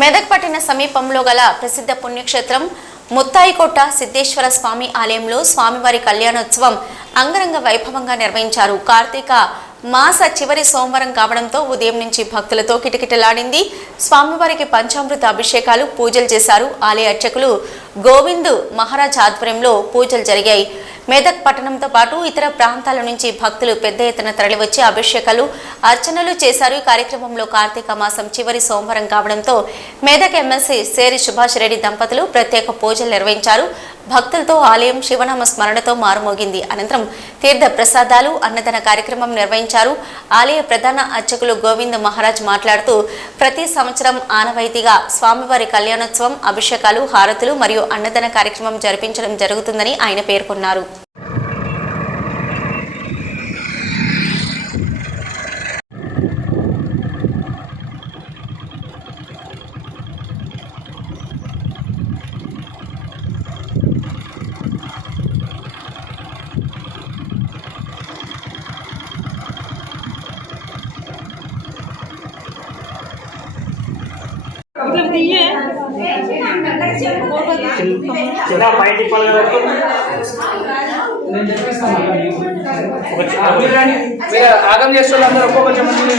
మెదక్ పట్టణ సమీపంలో గల ప్రసిద్ధ పుణ్యక్షేత్రం ముత్తాయికోట సిద్ధేశ్వర స్వామి ఆలయంలో స్వామివారి కళ్యాణోత్సవం అంగరంగ వైభవంగా నిర్వహించారు. కార్తీక మాస చివరి సోమవారం కావడంతో ఉదయం నుంచి భక్తులతో కిటకిటలాడింది. స్వామివారికి పంచామృత అభిషేకాలు, పూజలు చేశారు. ఆలయ అర్చకులు గోవింద్ మహారాజ్ ఆధ్వర్యంలో పూజలు జరిగాయి. మెదక్ పట్టణంతో పాటు ఇతర ప్రాంతాల నుంచి భక్తులు పెద్ద ఎత్తున తరలివచ్చి అభిషేకాలు, అర్చనలు చేశారు. ఈ కార్యక్రమంలో కార్తీక మాసం చివరి సోమవారం కావడంతో మెదక్ ఎమ్మెల్సీ సేరి సుభాష్ రెడ్డి దంపతులు ప్రత్యేక పూజలు నిర్వహించారు. భక్తులతో ఆలయం శివనామ స్మరణతో మారుమోగింది. అనంతరం తీర్థ ప్రసాదాలు, అన్నదాన కార్యక్రమం నిర్వహించారు. ఆలయ ప్రధాన అర్చకులు గోవింద్ మహారాజ్ మాట్లాడుతూ ప్రతి సంవత్సరం ఆనవాయితీగా స్వామివారి కళ్యాణోత్సవం, అభిషేకాలు, హారతులు మరియు అన్నదాన కార్యక్రమం జరిపించడం జరుగుతుందని ఆయన పేర్కొన్నారు. చిన్న బయట ఆగం చేస్తే అందరూ ఒక్కొక్క మంది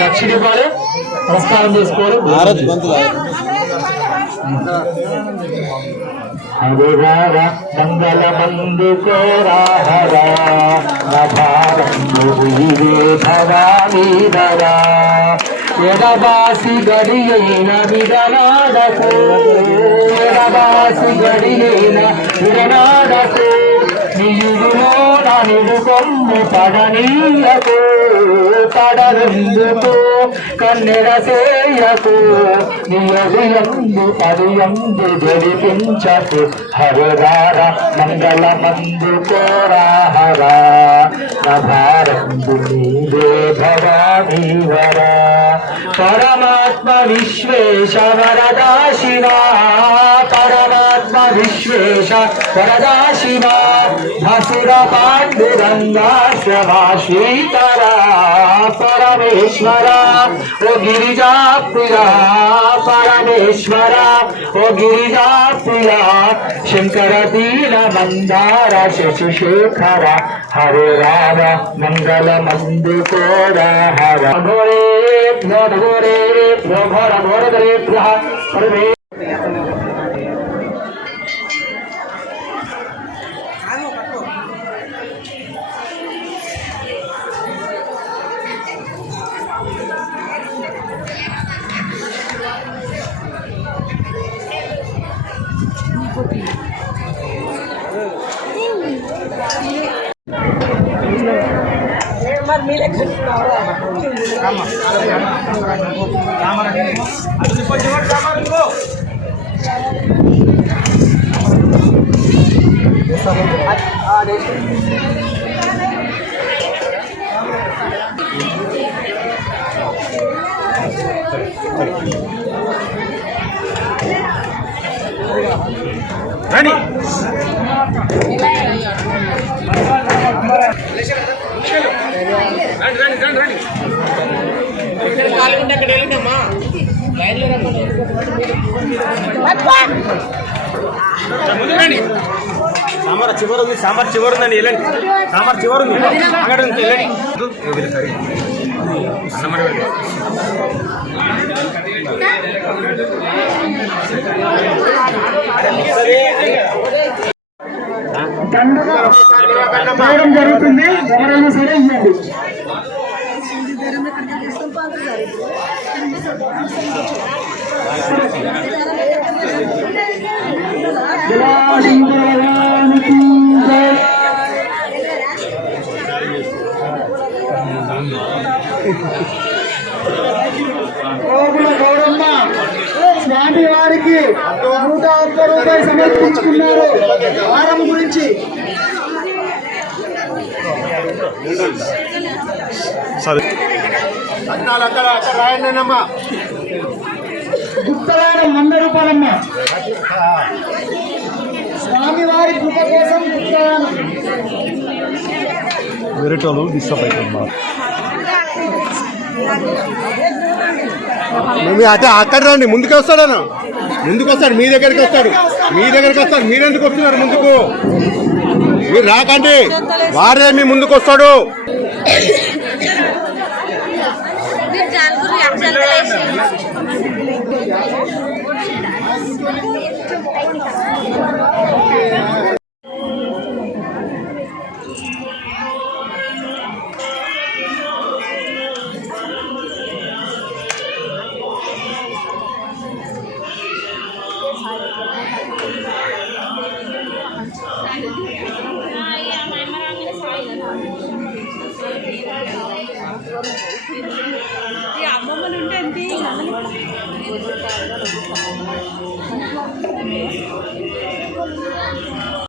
దక్షిణ ఇవ్వాలి, నమస్కారం చేసుకోవాలి. హరివార మంగళ మందు కోరాహరా భవానీధరా ఎడబాసి గడియైన విడనాడకు, ఎడబాసి గడియైన విడనాడకు, నియుడులో నిడు కొమ్ము పడనీయకు, పడరెందుకు కన్నెర సేయకు, నియదియందు పడియందు గడిపించకు. హరివార మంగళ మందు కోరాహరా నభారందు నీవే భవానీవరా. పరమాత్మ విశ్వేశ వరదా శివా, పరమాత్మ విశ్వేశ వరదా శివా, భసుర పాండురంగా శ్రవా శ్రీకరా. పరమేశ్వర ఓ గిరిజా ప్రియా, పరమేశ్వర ఓ గిరిజా ప్రియా, శంకర దీన మందార శశిశేఖర. హరే రామ మంగళ మందు కోరాహర ఘోరేభ్యో ఘోరేభ్యో ఘోర ఘోరధరేభ్యః పరమే. రండి సాంబార్ చివరి, సాంబార్ చివరి ఉందండి, వెళ్ళండి. సాంబార్ చివరి ఉంది, అక్కడ ఉంది, వెళ్ళండి. సరే అన్నమాట జరుగుతుంది. ఎవరైనా సరే ఇవ్వండి. సమర్పించుకున్నారు వారం గురించి గుప్తవారం 100 రూపాయలమ్మ. స్వామివారి కృప కోసం గుప్తవారం. వేరేటోళ్ళు డిస్టర్బ్ అవుతుందా అదే అక్కడ రండి, ముందుకు వస్తాడు అన్న, ముందుకు వస్తాడు, మీ దగ్గరికి వస్తాడు, మీరెందుకు వస్తున్నారు ముందుకు? మీరు రాకండి, వారే మీ ముందుకు వస్తాడు. అమ్మమ్మలు ఉంటే